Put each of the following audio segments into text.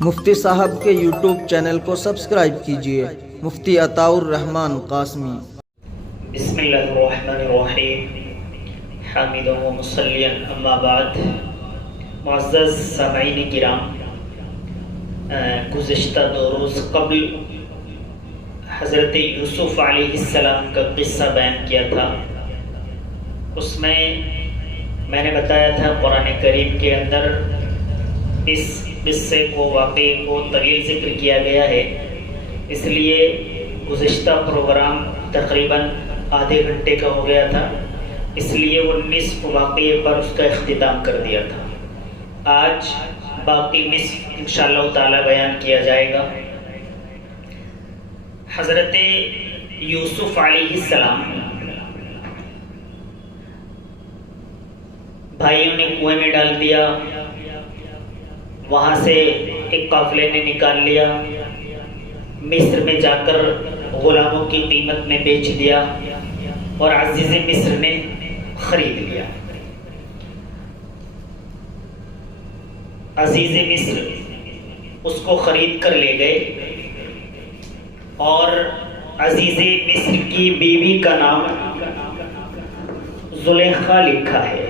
مفتی صاحب کے YouTube channel کو سبسکرائب کیجیے، مفتی عطاء الرحمن قاسمی۔ بسم اللہ الرحمن الرحیم، حامدا و مصلیا اما بعد۔ معزز سامعین کرام، گزشتہ 2 روز قبل حضرت یوسف علیہ السلام کا قصہ بیان کیا تھا۔ اس میں نے بتایا تھا قرآن کریم کے اندر اس قصے کو، واقعے کو طویل ذکر کیا گیا ہے، اس لیے گزشتہ پروگرام تقریباً آدھے گھنٹے کا ہو گیا تھا، اس لیے وہ نصف واقعے پر اس کا اختتام کر دیا تھا۔ آج باقی نصف انشاءاللہ تعالی بیان کیا جائے گا۔ حضرت یوسف علیہ السلام بھائیوں نے کنویں میں ڈال دیا، وہاں سے ایک قافلے نے نکال لیا، مصر میں جا کر غلاموں کی قیمت میں بیچ دیا اور عزیز مصر نے خرید لیا۔ عزیز مصر اس کو خرید کر لے گئے اور عزیز مصر کی بیوی کا نام زلیخا لکھا ہے۔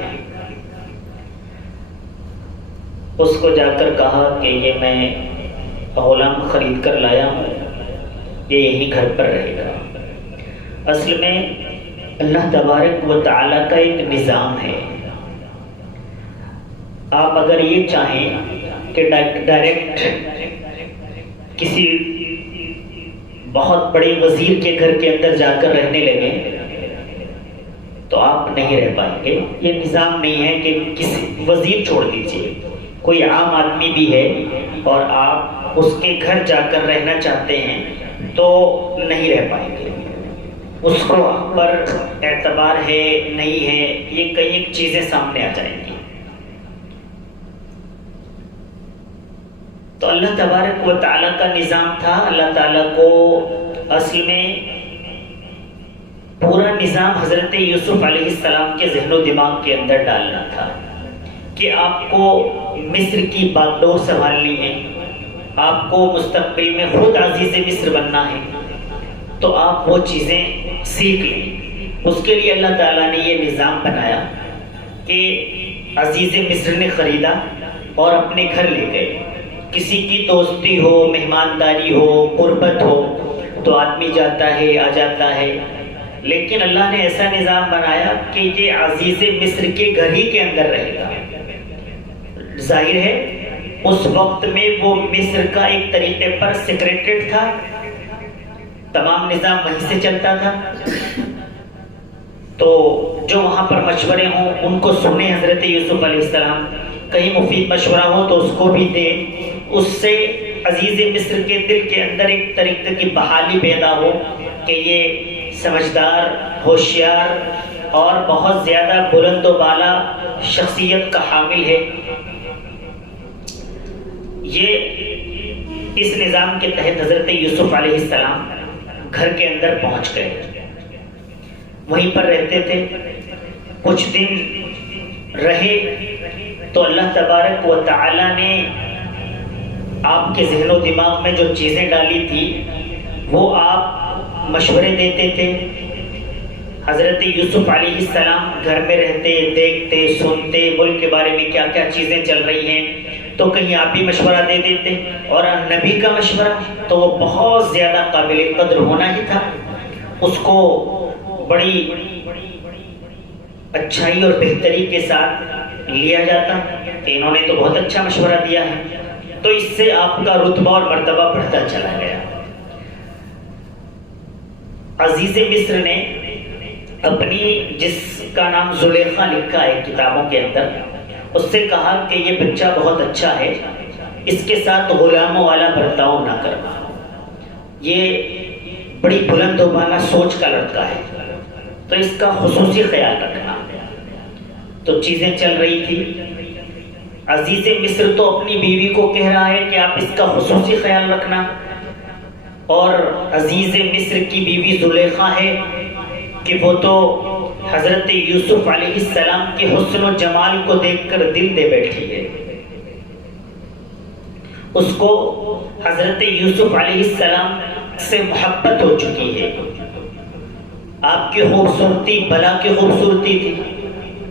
اس کو جا کر کہا کہ یہ میں غلام خرید کر لایا ہوں، یہ یہی گھر پر رہے گا۔ اصل میں اللہ تبارک و تعالیٰ کا ایک نظام ہے۔ آپ اگر یہ چاہیں کہ ڈائریکٹ کسی بہت بڑے وزیر کے گھر کے اندر جا کر رہنے لگیں تو آپ نہیں رہ پائیں گے۔ یہ نظام نہیں ہے کہ کسی وزیر چھوڑ دیجیے، کوئی عام آدمی بھی ہے اور آپ اس کے گھر جا کر رہنا چاہتے ہیں تو نہیں رہ پائیں گے۔ اس کو آپ پر اعتبار ہے نہیں ہے، یہ کئی ایک چیزیں سامنے آ جائیں گی۔ تو اللہ تبارک و تعالیٰ کا نظام تھا۔ اللہ تعالیٰ کو اصل میں پورا نظام حضرت یوسف علیہ السلام کے ذہن و دماغ کے اندر ڈالنا تھا کہ آپ کو مصر کی باغ ڈور سنبھالنی ہے، آپ کو مستقبل میں خود عزیز مصر بننا ہے، تو آپ وہ چیزیں سیکھ لیں۔ اس کے لیے اللہ تعالیٰ نے یہ نظام بنایا کہ عزیز مصر نے خریدا اور اپنے گھر لے گئے۔ کسی کی دوستی ہو، مہمانداری ہو، قربت ہو تو آدمی جاتا ہے، آ جاتا ہے، لیکن اللہ نے ایسا نظام بنایا کہ یہ عزیز مصر کے گھر ہی کے اندر رہے گا۔ ظاہر ہے اس وقت میں وہ مصر کا ایک طریقے پر سیکریٹریٹ تھا، تمام نظام وہیں سے چلتا تھا، تو جو وہاں پر مشورے ہوں ان کو سنے حضرت یوسف علیہ السلام، کہیں مفید مشورہ ہو تو اس کو بھی دے، اس سے عزیز مصر کے دل کے اندر ایک طریقے کی بحالی پیدا ہو کہ یہ سمجھدار، ہوشیار اور بہت زیادہ بلند و بالا شخصیت کا حامل ہے۔ یہ اس نظام کے تحت حضرت یوسف علیہ السلام گھر کے اندر پہنچ گئے، وہیں پر رہتے تھے۔ کچھ دن رہے تو اللہ تبارک و تعالی نے آپ کے ذہن و دماغ میں جو چیزیں ڈالی تھی وہ آپ مشورے دیتے تھے۔ حضرت یوسف علیہ السلام گھر میں رہتے، دیکھتے، سنتے، ملک کے بارے میں کیا کیا چیزیں چل رہی ہیں، تو کہیں آپ بھی مشورہ دے دیتے، اور نبی کا مشورہ تو وہ بہت زیادہ قابل قدر ہونا ہی تھا، اس کو بڑی اچھائی اور بہتری کے ساتھ لیا جاتا کہ انہوں نے تو بہت اچھا مشورہ دیا ہے، تو اس سے آپ کا رتبہ اور مرتبہ بڑھتا چلا گیا۔ عزیز مصر نے اپنی، جس کا نام زلیخا لکھا ہے کتابوں کے اندر، اس سے کہا کہ یہ بچہ بہت اچھا ہے، اس کے ساتھ غلاموں والا برتاؤ نہ کرنا، یہ بڑی بلند و بالا سوچ کا لڑکا ہے، تو اس کا خصوصی خیال رکھنا۔ تو چیزیں چل رہی تھی، عزیز مصر تو اپنی بیوی کو کہہ رہا ہے کہ آپ اس کا خصوصی خیال رکھنا، اور عزیز مصر کی بیوی زلیخا ہے کہ وہ تو حضرت یوسف علیہ السلام کے حسن و جمال کو دیکھ کر دل دے بیٹھی ہے۔ اس کو حضرت یوسف علیہ السلام سے محبت ہو چکی ہے۔ آپ کی خوبصورتی بلا کی خوبصورتی تھی۔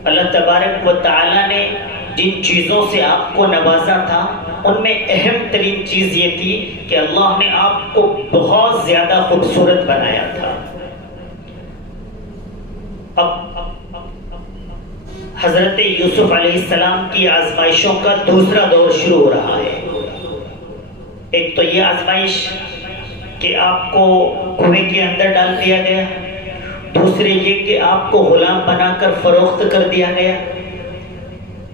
اللہ تبارک و تعالیٰ نے جن چیزوں سے آپ کو نوازا تھا ان میں اہم ترین چیز یہ تھی کہ اللہ نے آپ کو بہت زیادہ خوبصورت بنایا تھا۔ اب حضرت یوسف علیہ السلام کی آزمائشوں کا دوسرا دور شروع ہو رہا ہے۔ ایک تو یہ آزمائش کہ آپ کو کنویں کے اندر ڈال دیا گیا، دوسرے یہ کہ آپ کو غلام بنا کر فروخت کر دیا گیا۔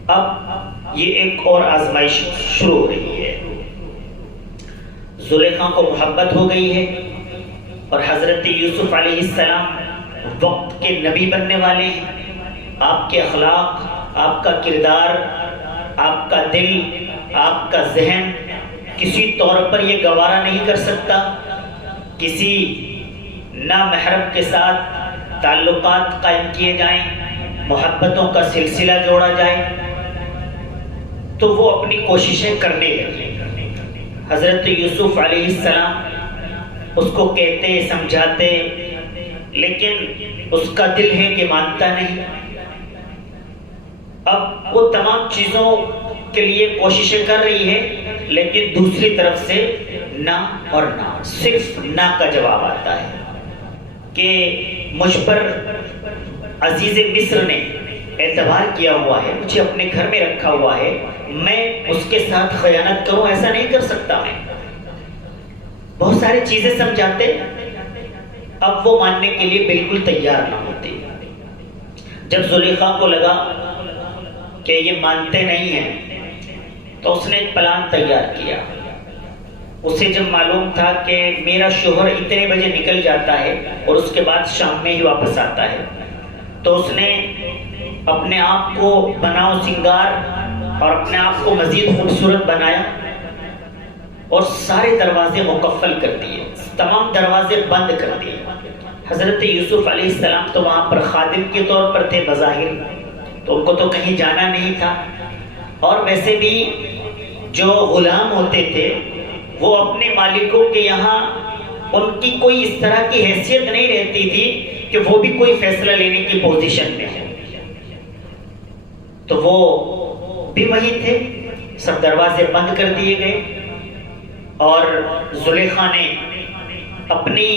اب یہ ایک اور آزمائش شروع ہو رہی ہے۔ زلیخا کو محبت ہو گئی ہے اور حضرت یوسف علیہ السلام وقت کے نبی بننے والے ہیں۔ آپ کے اخلاق، آپ کا کردار، آپ کا دل، آپ کا ذہن کسی طور پر یہ گوارا نہیں کر سکتا کسی نامحرم کے ساتھ تعلقات قائم کیے جائیں، محبتوں کا سلسلہ جوڑا جائے، تو وہ اپنی کوششیں کرنے لگے۔ حضرت یوسف علیہ السلام اس کو کہتے سمجھاتے، لیکن اس کا دل ہے کہ مانتا نہیں۔ اب وہ تمام چیزوں کے لیے کوششیں کر رہی ہے، لیکن دوسری طرف سے نہ اور نہ، صرف نہ کا جواب آتا ہے کہ مجھ پر عزیز مصر نے اعتبار کیا ہوا ہے، مجھے اپنے گھر میں رکھا ہوا ہے، میں اس کے ساتھ خیانت کروں ایسا نہیں کر سکتا میں۔ بہت ساری چیزیں سمجھاتے، اب وہ ماننے کے لیے بالکل تیار نہ ہوتے۔ جب زلیخا کو لگا کہ یہ مانتے نہیں ہیں تو اس نے ایک پلان تیار کیا۔ اسے جب معلوم تھا کہ میرا شوہر اتنے بجے نکل جاتا ہے اور اس کے بعد شام میں ہی واپس آتا ہے، تو اس نے اپنے آپ کو بناؤ سنگار اور اپنے آپ کو مزید خوبصورت بنایا اور سارے دروازے مقفل کر دیے، تمام دروازے بند کر دیے۔ حضرت یوسف علیہ السلام تو وہاں پر خادم کے طور پر تھے بظاہر، تو ان کو تو کہیں جانا نہیں تھا، اور ویسے بھی جو غلام ہوتے تھے وہ اپنے مالکوں کے یہاں ان کی کوئی اس طرح کی حیثیت نہیں رہتی تھی کہ وہ بھی کوئی فیصلہ لینے کی پوزیشن میں ہے، تو وہ بھی وہی تھے۔ سب دروازے بند کر دیے گئے اور زلیخا نے اپنی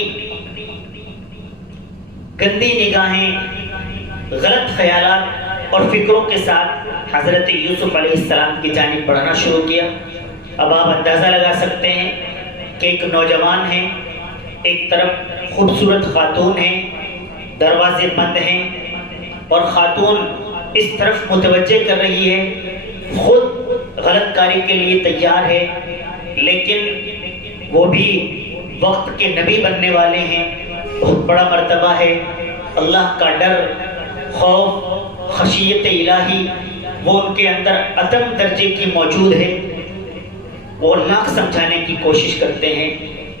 گندی نگاہیں، غلط خیالات اور فکروں کے ساتھ حضرت یوسف علیہ السلام کی جانب بڑھنا شروع کیا۔ اب آپ اندازہ لگا سکتے ہیں کہ ایک نوجوان ہے، ایک طرف خوبصورت خاتون ہے، دروازے بند ہیں، اور خاتون اس طرف متوجہ کر رہی ہے، خود غلط کاری کے لیے تیار ہے، لیکن وہ بھی وقت کے نبی بننے والے ہیں، بہت بڑا مرتبہ ہے، اللہ کا ڈر، خوف، خشیت الہی وہ ان کے اندر عدم درجے کی موجود ہے۔ وہ لاکھ سمجھانے کی کوشش کرتے ہیں،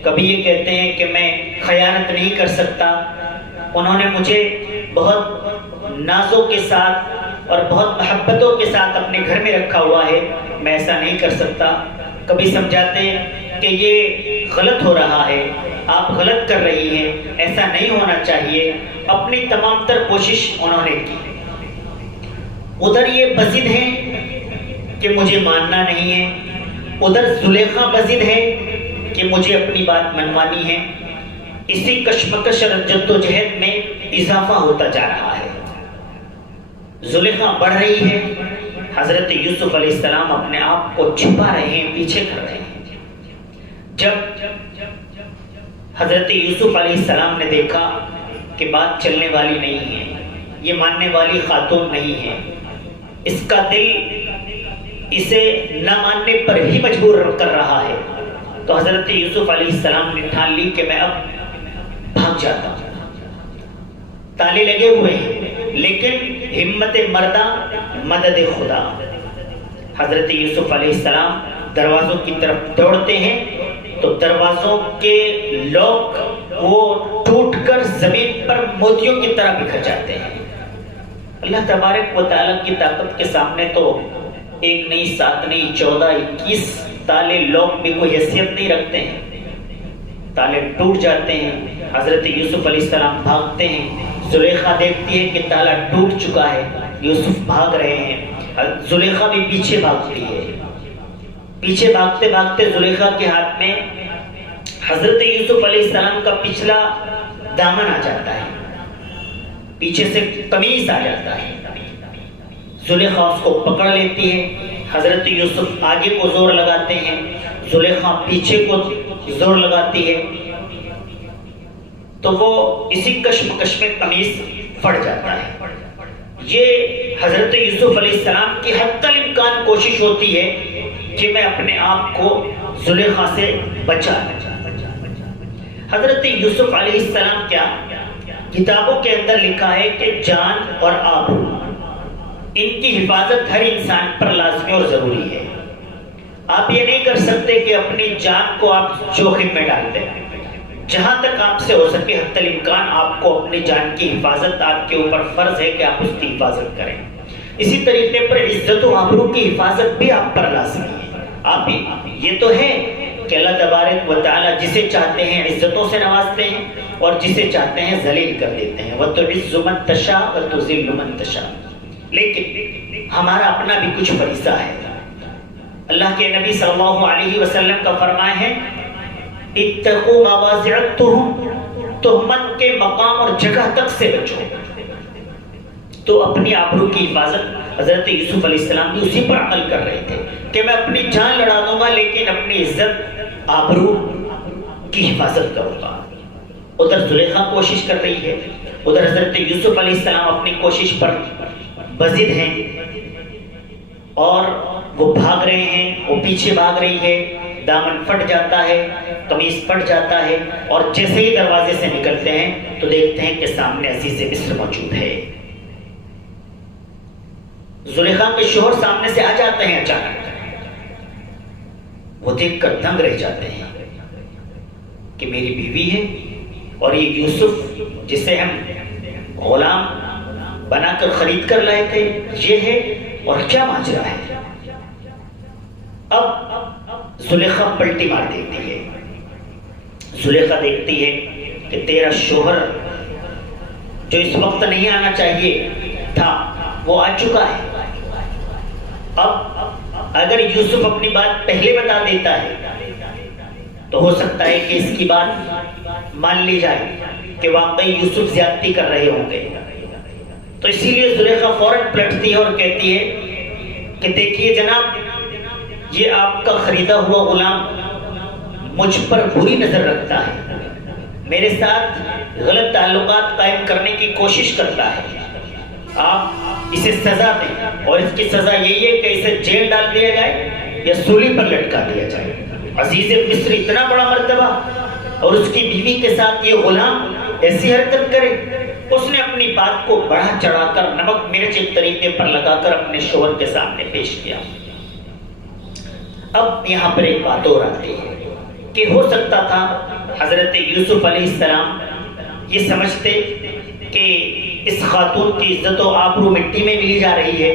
کبھی یہ کہتے ہیں کہ میں خیانت نہیں کر سکتا، انہوں نے مجھے بہت نازوں کے ساتھ اور بہت محبتوں کے ساتھ اپنے گھر میں رکھا ہوا ہے، میں ایسا نہیں کر سکتا۔ کبھی سمجھاتے ہیں کہ یہ غلط ہو رہا ہے، آپ غلط کر رہی ہیں، ایسا نہیں ہونا چاہیے، اپنی تمام تر کوشش انہوں نے کی۔ ادھر یہ بضد ہیں کہ مجھے ماننا نہیں ہے، ادھر زلیخا بضد ہے کہ مجھے اپنی بات منوانی ہے۔ اسی کشمکش اور جدوجہد میں اضافہ ہوتا جا رہا ہے، زلیخا بڑھ رہی ہے، حضرت یوسف علیہ السلام اپنے آپ کو چھپا رہے ہیں، پیچھے کر رہے ہیں۔ جب حضرت یوسف علیہ السلام نے دیکھا کہ بات چلنے والی نہیں ہے، یہ ماننے والی خاتون نہیں ہے، اس کا دل اسے نہ ماننے پر ہی مجبور کر رہا ہے، تو حضرت یوسف علیہ السلام نے ٹھان لی کہ میں اب بھاگ جاتا ہوں۔ تالے لگے ہوئے ہیں لیکن ہمت مردہ مدد خدا۔ حضرت یوسف علیہ السلام دروازوں کی طرف دوڑتے ہیں تو دروازوں کے لوک وہ ٹوٹ کر زمین پر موتیوں کی طرح بکھر جاتے ہیں۔ اللہ تبارک و تعالیٰ کی طاقت کے سامنے تو ایک نہیں، 7 نہیں، 14، 21 تالے لوگ بھی کوئی حیثیت نہیں رکھتے ہیں، تالے ٹوٹ جاتے ہیں، حضرت یوسف علیہ السلام بھاگتے ہیں، زلیخا دیکھتی ہے کہ تالا ٹوٹ چکا ہے، یوسف بھاگ رہے ہیں، زلیخا بھی پیچھے بھاگتی ہے، پیچھے بھاگتے بھاگتے زلیخا کے ہاتھ میں حضرت یوسف علیہ السلام کا پچھلا دامن آ جاتا ہے، پیچھے سے قمیص آ جاتا ہے، زلیخا اس کو پکڑ لیتی ہے، حضرت یوسف آگے کو زور لگاتے ہیں، زلیخا پیچھے کو زور لگاتی ہے، تو وہ اسی کشمکش میں قمیص پھٹ جاتا ہے۔ یہ حضرت یوسف علیہ السلام کی حتی الامکان کوشش ہوتی ہے کہ میں اپنے آپ کو زلیخا سے بچا لوں۔ حضرت یوسف علیہ السلام کیا کتابوں کے اندر لکھا ہے کہ جان اور آبرو ان کی حفاظت ہر انسان پر لازمی اور ضروری ہے۔ آپ یہ نہیں کر سکتے کہ اپنی جان کو آپ جوخم میں ڈال دیں، جہاں تک آپ سے ہو سکے حتی الامکان آپ کو اپنی جان کی حفاظت، آپ کے اوپر فرض ہے کہ آپ اس کی حفاظت کریں۔ اسی طریقے پر عزت و آبرو کی حفاظت بھی آپ پر لازمی ہے۔ آپ یہ تو ہے کہ اللہ تبارک و تعالی جسے چاہتے ہیں عزتوں سے نوازتے ہیں اور جسے چاہتے ہیں ذلیل کر دیتے ہیں، وَتُعِزُّ مَن تَشَاءُ وَتُذِلُّ مَن تَشَاءُ۔ لیکن ہمارا اپنا بھی کچھ فریضہ ہے۔ اللہ کے نبی صلی اللہ علیہ وسلم کا فرمان ہے اتقوا مواضع التہم، تہمت کے مقام اور جگہ تک سے بچو۔ تو اپنی آبرو کی حفاظت حضرت یوسف علیہ السلام بھی اسی پر عمل کر رہے تھے کہ میں اپنی جان لڑا دوں گا لیکن اپنی عزت آبرو کی حفاظت کروں گا۔ ادھر زلیخا کوشش کر رہی ہے، ادھر حضرت یوسف علیہ السلام اپنی کوشش پر بزد ہیں اور وہ بھاگ رہے ہیں، وہ پیچھے بھاگ رہی ہے، دامن پھٹ جاتا ہے، قمیص پھٹ جاتا ہے، اور جیسے ہی دروازے سے نکلتے ہیں تو دیکھتے ہیں کہ سامنے عزیز مصر موجود ہے۔ زلیخا کے شوہر سامنے سے آ جاتے ہیں اچانک، وہ دیکھ کر دنگ رہ جاتے ہیں کہ میری بیوی ہے اور یہ یوسف جسے ہم غلام بنا کر خرید کر لائے تھے یہ ہے، اور کیا ماجرا ہے۔ اب زلیخا پلٹی مار دیتی ہے، زلیخا دیکھتی ہے کہ تیرا شوہر جو اس وقت نہیں آنا چاہیے تھا وہ آ چکا ہے۔ اب اگر یوسف اپنی بات پہلے بتا دیتا ہے تو ہو سکتا ہے کہ اس کی بات مان لی جائے کہ واقعی یوسف زیادتی کر رہے ہوں گے، تو اسی لیے زلیخا فوراً پلٹتی ہے اور کہتی ہے کہ دیکھیے جناب، یہ آپ کا خریدا ہوا غلام مجھ پر بری نظر رکھتا ہے، میرے ساتھ غلط تعلقات قائم کرنے کی کوشش کرتا ہے، آپ اسے سزا دیں، اور اس کی سزا یہی ہے کہ اسے جیل ڈال دیا جائے یا سولی پر لٹکا دیا جائے۔ عزیز مصر اتنا بڑا مرتبہ اور اس کی بیوی کے ساتھ یہ غلام ایسی حرکت کرے، اس نے اپنی بات کو بڑھا چڑھا کر نمک مرچ ایک طریقے پر لگا کر اپنے شوہر کے سامنے پیش کیا۔ اب یہاں پر ایک بات اور آتی ہے کہ ہو سکتا تھا حضرت یوسف علیہ السلام یہ سمجھتے کہ اس خاتون کی عزت و آبرو مٹی میں ملی جا رہی ہے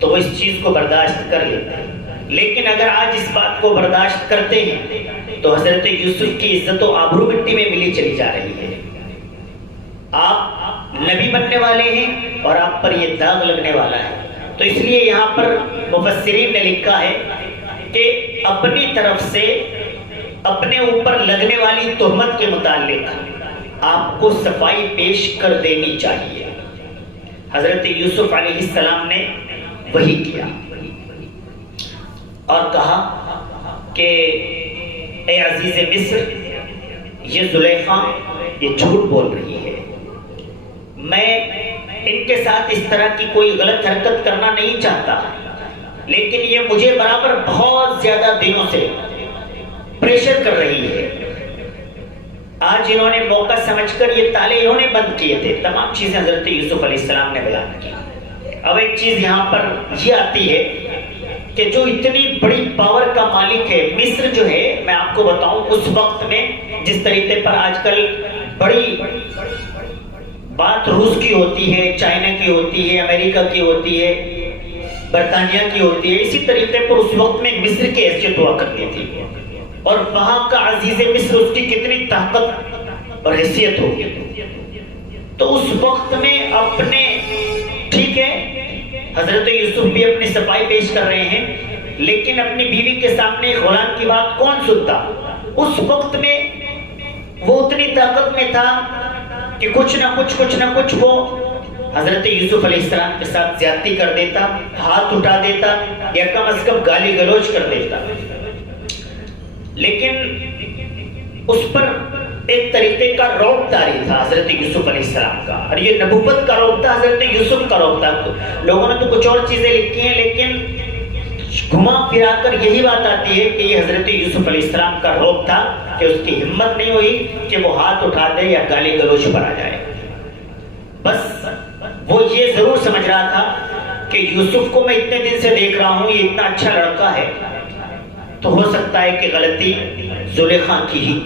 تو وہ اس چیز کو برداشت کر لیتے ہیں، لیکن اگر آج اس بات کو برداشت کرتے ہیں تو حضرت یوسف کی عزت و آبرو مٹی میں ملی چلی جا رہی ہے۔ آپ نبی بننے والے ہیں اور آپ پر یہ داغ لگنے والا ہے، تو اس لیے یہاں پر مفسرین نے لکھا ہے کہ اپنی طرف سے اپنے اوپر لگنے والی تہمت کے متعلق آپ کو صفائی پیش کر دینی چاہیے۔ حضرت یوسف علیہ السلام نے وہی کیا اور کہا کہ اے عزیز مصر، یہ زلیخا یہ جھوٹ بول رہی ہے، میں ان کے ساتھ اس طرح کی کوئی غلط حرکت کرنا نہیں چاہتا، لیکن یہ مجھے برابر بہت زیادہ دنوں سے پریشر کر رہی ہے۔ آج انہوں نے موقع سمجھ کر یہ تالے انہوں نے بند کیے تھے، تمام چیزیں حضرت یوسف علیہ السلام نے بیان کی۔ اب ایک چیز یہاں پر یہ آتی ہے کہ جو اتنی بڑی پاور کا مالک ہے مصر جو ہے، میں آپ کو بتاؤں اس وقت میں جس طریقے پر آج کل بڑی بات روس کی ہوتی ہے، چائنا کی ہوتی ہے، امریکہ کی ہوتی ہے، برطانیہ کی ہوتی ہے، اسی طریقے پر اس وقت میں مصر کی حیثیت ہوا کرتی تھی، اور وہاں کا عزیز مصر اس کی کتنی طاقت اور حیثیت ہوگی۔ تو اس وقت میں اپنے، ٹھیک ہے حضرت یوسف بھی اپنی صفائی پیش کر رہے ہیں، لیکن اپنی بیوی کے سامنے غلام کی بات کون سنتا؟ اس وقت میں وہ اتنی طاقت میں تھا کہ کچھ نہ کچھ وہ حضرت یوسف علیہ السلام کے ساتھ زیادتی کر دیتا، ہاتھ اٹھا دیتا، یا کم از کم گالی گلوچ کر دیتا۔ لیکن اس پر ایک طریقے کا رعب طاری تھا حضرت یوسف علیہ السلام کا، اور یہ نبوت کا رعب تھا، حضرت یوسف کا رعب تھا۔ لوگوں نے تو کچھ اور چیزیں لکھی ہیں، لیکن گھما پھرا کر یہی بات آتی ہے کہ یہ حضرت یوسف علیہ السلام کا رعب تھا کہ اس کی ہمت نہیں ہوئی کہ وہ ہاتھ اٹھا دے یا گالی گلوچ پر آ جائے۔ بس وہ یہ ضرور سمجھ رہا تھا کہ یوسف کو میں اتنے دن سے دیکھ رہا ہوں، یہ اتنا اچھا لڑکا ہے، تو ہو سکتا ہے کہ غلطی زلیخا کی ہی،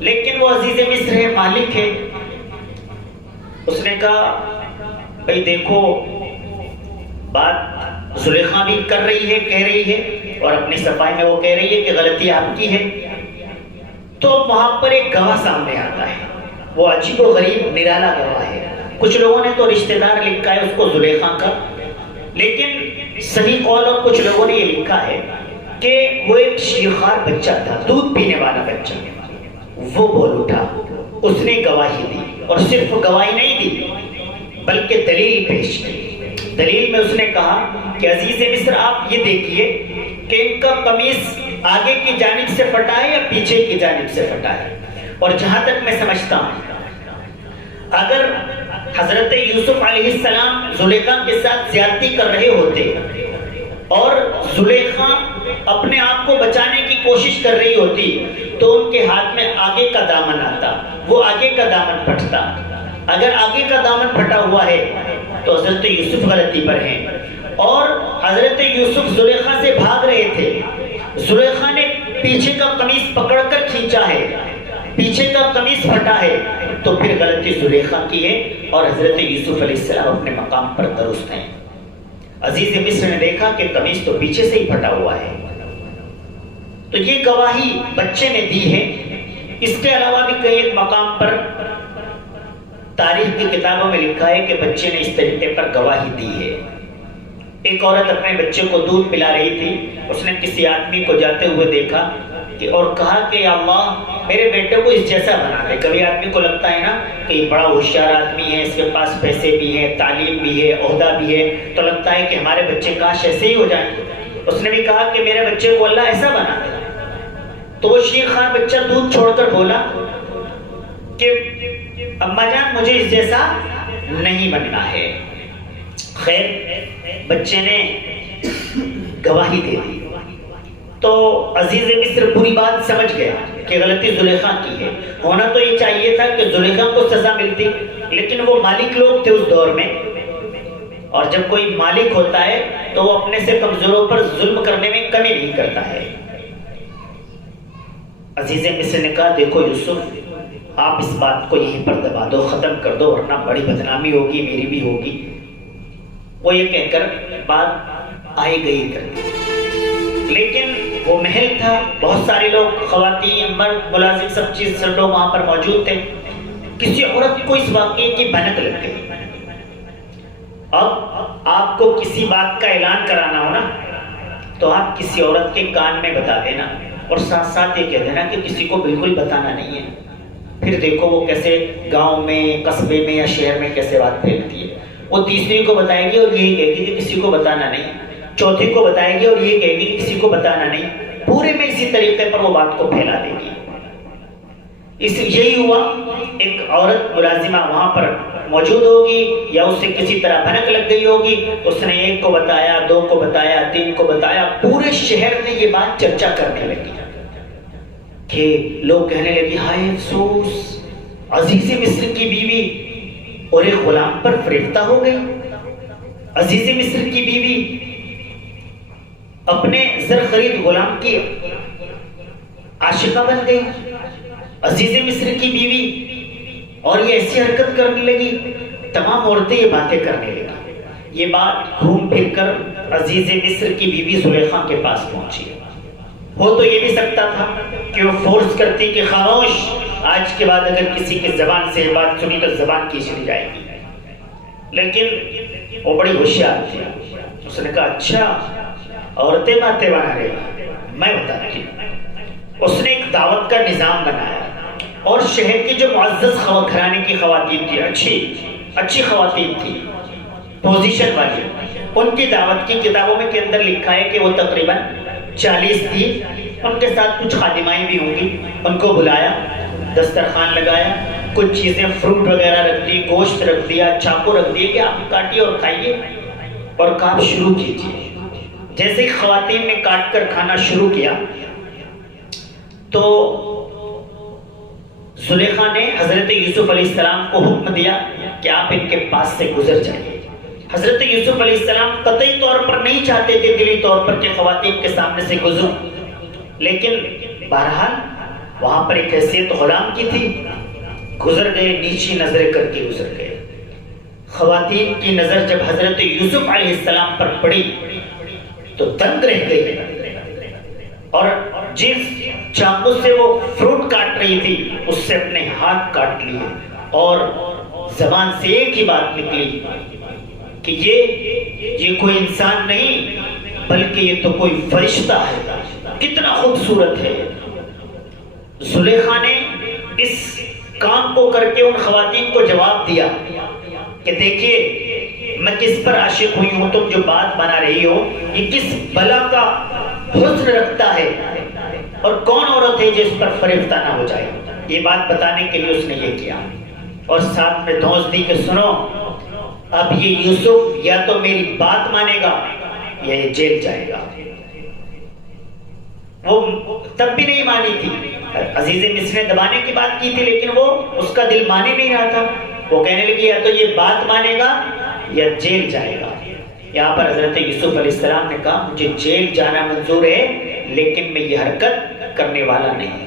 لیکن وہ عزیز مصر ہے، مالک ہے۔ اس نے کہا بھئی دیکھو، بات زلیخا بھی کر رہی ہے، کہہ رہی ہے، اور اپنی صفائی میں وہ کہہ رہی ہے کہ غلطی آپ کی ہے۔ تو وہاں پر ایک گواہ سامنے آتا ہے، وہ عجیب و غریب نرالا گواہ ہے۔ کچھ لوگوں نے تو رشتہ دار لکھا ہے اس کو زلیخا کا، لیکن صحیح قول اور کچھ لوگوں نے یہ لکھا ہے کہ وہ ایک شیرخوار بچہ تھا، دودھ پینے والا بچہ۔ وہ بول اٹھا، اس نے گواہی دی، اور صرف گواہی نہیں دی بلکہ دلیل پیش کی۔ دلیل میں اس نے کہا کہ عزیز مصر آپ یہ دیکھیے کہ ان کا قمیص آگے کی جانب سے پھٹا ہے یا پیچھے کی جانب سے پھٹا ہے، اور جہاں تک میں سمجھتا ہوں اگر حضرت یوسف علیہ السلام زلیخا کے ساتھ زیادتی کر رہے ہوتے اور زلیخا اپنے آپ کو بچانے کی کوشش کر رہی ہوتی تو ان کے ہاتھ میں آگے کا دامن آتا، وہ آگے کا دامن پھٹتا۔ اگر آگے کا دامن پھٹا ہوا ہے تو حضرت یوسف غلطی پر ہیں، اور حضرت یوسف زلیخا سے بھاگ رہے تھے، زلیخا نے پیچھے کا قمیص پکڑ کر کھینچا ہے، پیچھے کا قمیص پھٹا ہے، تو پھر غلطی زلیخا کی ہے، اور حضرت یوسف علیہ السلام اپنے مقام پر درست ہیں۔ عزیز مصر نے دیکھا کہ قمیص تو پیچھے سے ہی پھٹا ہوا ہے، تو یہ گواہی بچے نے دی ہے۔ اس کے علاوہ بھی کئی ایک مقام پر تاریخ کی کتابوں میں لکھا ہے کہ بچے نے اس طریقے پر گواہی دی ہے۔ ایک عورت اپنے بچے کو دودھ پلا رہی تھی، اس نے کسی آدمی کو جاتے ہوئے دیکھا اور کہا کہ یا اللہ میرے بیٹے کو اس جیسا بنا دے۔ کبھی آدمی کو لگتا ہے نا کہ یہ بڑا ہوشیار آدمی ہے، اس کے پاس پیسے بھی ہیں، تعلیم بھی ہے، عہدہ بھی ہے، تو لگتا ہے کہ ہمارے بچے کاش ایسے ہی ہو جائیں۔ اس نے بھی کہا کہ میرے بچے کو اللہ ایسا بنا دے۔ تو وہ شیرخوار بچہ دودھ چھوڑ کر بولا کہ اماں جان مجھے اس جیسا نہیں بننا ہے۔ خیر بچے نے گواہی دے دی تو عزیز مصر پوری بات سمجھ گیا کہ غلطی زلیخا کی ہے۔ ہونا تو یہ چاہیے تھا کہ زلیخا کو سزا ملتی، لیکن وہ مالک لوگ تھے اس دور میں، اور جب کوئی مالک ہوتا ہے تو وہ اپنے سے کمزوروں پر ظلم کرنے میں کمی نہیں کرتا ہے۔ عزیز مصر نے کہا دیکھو یوسف آپ اس بات کو یہیں پر دبا دو، ختم کر دو، ورنہ بڑی بدنامی ہوگی، میری بھی ہوگی۔ وہ یہ کہہ کر بات آئی گئی کر دی، لیکن وہ محل تھا، بہت سارے لوگ، خواتین، مرد، ملازم، سب لوگ وہاں پر موجود تھے۔ کسی عورت کو اس واقعے کی بھنک لگ گئی۔ اب آپ کو کسی بات کا اعلان کرانا ہو نا تو آپ کسی عورت کے کان میں بتا دینا، اور ساتھ ساتھ یہ کہہ دینا کہ کسی کو بالکل بتانا نہیں ہے۔ پھر دیکھو وہ کیسے گاؤں میں، قصبے میں یا شہر میں کیسے بات پھیلتی ہے۔ وہ تیسری کو بتائے گی اور یہی کہے گی کہ کسی کو بتانا نہیں، چوتھی کو بتائے گی اور یہ کہے گی کہ کسی کو بتانا نہیں، پورے میں اسی طریقے پر وہ بات کو پھیلا دے گی۔ یہی ہوا، ایک عورت ملازمہ وہاں پر موجود ہوگی یا اس سے کسی طرح بھنک لگ گئی ہوگی، اس نے ایک کو بتایا، دو کو بتایا، تین کو بتایا، پورے شہر میں یہ بات چرچا کرنے لگی کہ لوگ کہنے لگے ہائے افسوس، عزیز مصر کی بیوی اور ایک غلام پر فریفتہ ہو گئی، عزیز مصر کی بیوی اپنے زر خرید غلام کی عاشقہ بن گئی، عزیز مصر کی بیوی اور یہ ایسی حرکت کرنے لگی، تمام عورتیں یہ باتیں کرنے لگی۔ یہ بات گھوم پھر کر عزیز مصر کی بیوی زلیخا کے پاس پہنچی۔ ہو تو یہ بھی سکتا تھا کہ وہ فورس کرتی کہ خاموش، آج کے بعد اگر کسی کی زبان سے یہ بات سنی تو زبان کھینچ جائے گی، لیکن وہ بڑی ہوشیار تھی۔ اس نے کہا اچھا عورتیں باتیں بنا رہی، میں بتاتی ہوں۔ اس نے ایک دعوت کا نظام بنایا اور شہر کی جو معزز گھرانے کی خواتین تھی، اچھی خواتین تھی، پوزیشن والی، ان کی دعوت کی کتابوں میں کے اندر لکھا ہے کہ وہ تقریباً 40 تھی، ان کے ساتھ کچھ خادمائیں بھی ہوں گی۔ ان کو بلایا، دسترخوان لگایا، کچھ چیزیں فروٹ وغیرہ رکھ دی، گوشت رکھ دیا، چاقو رکھ دیے کہ آپ کاٹیے اور کھائیے اور کام شروع کیجیے۔ جیسے ہی خواتین نے کاٹ کر کھانا شروع کیا تو زلیخا نے حضرت یوسف علیہ السلام کو حکم دیا کہ آپ ان کے پاس سے گزر جائیے۔ حضرت یوسف علیہ السلام قطعی طور پر نہیں چاہتے تھے دلی طور پر کہ خواتین کے سامنے سے گزروں، لیکن بہرحال وہاں پر ایک حیثیت غلام کی تھی، گزر گئے، نیچی نظریں کر کے گزر گئے۔ خواتین کی نظر جب حضرت یوسف علیہ السلام پر پڑی تو دنگ رہ گئی، اور جس چاقو سے وہ فروٹ کاٹ رہی تھی اس سے اپنے ہاتھ کاٹ لیے، اور زبان سے ایک ہی بات نکلی کہ یہ کوئی انسان نہیں بلکہ یہ تو کوئی فرشتہ ہے، کتنا خوبصورت ہے۔ زلیخا نے اس کام کو کر کے ان خواتین کو جواب دیا کہ دیکھیے میں کس پر عاشق ہوئی ہوں، تم جو بات بنا رہی ہو یہ کس بلا کا حسن رکھتا ہے، اور کون عورت ہے جس پر فریفتہ نہ ہو جائے۔ یہ بات بتانے کے لیے اس نے یہ کیا، اور ساتھ میں دھونس دی کہ سنو، اب یہ یوسف یا تو میری بات مانے گا یا یہ جیل جائے گا۔ وہ تب بھی نہیں مانی تھی، عزیز مصر نے دبانے کی بات کی تھی، لیکن وہ اس کا دل مان ہی نہیں رہا تھا۔ وہ کہنے لگی یا تو یہ بات مانے گا یا جیل جائے گا۔ یہاں پر حضرت یوسف علیہ السلام نے کہا مجھے جیل جانا منظور ہے لیکن میں یہ حرکت کرنے والا نہیں۔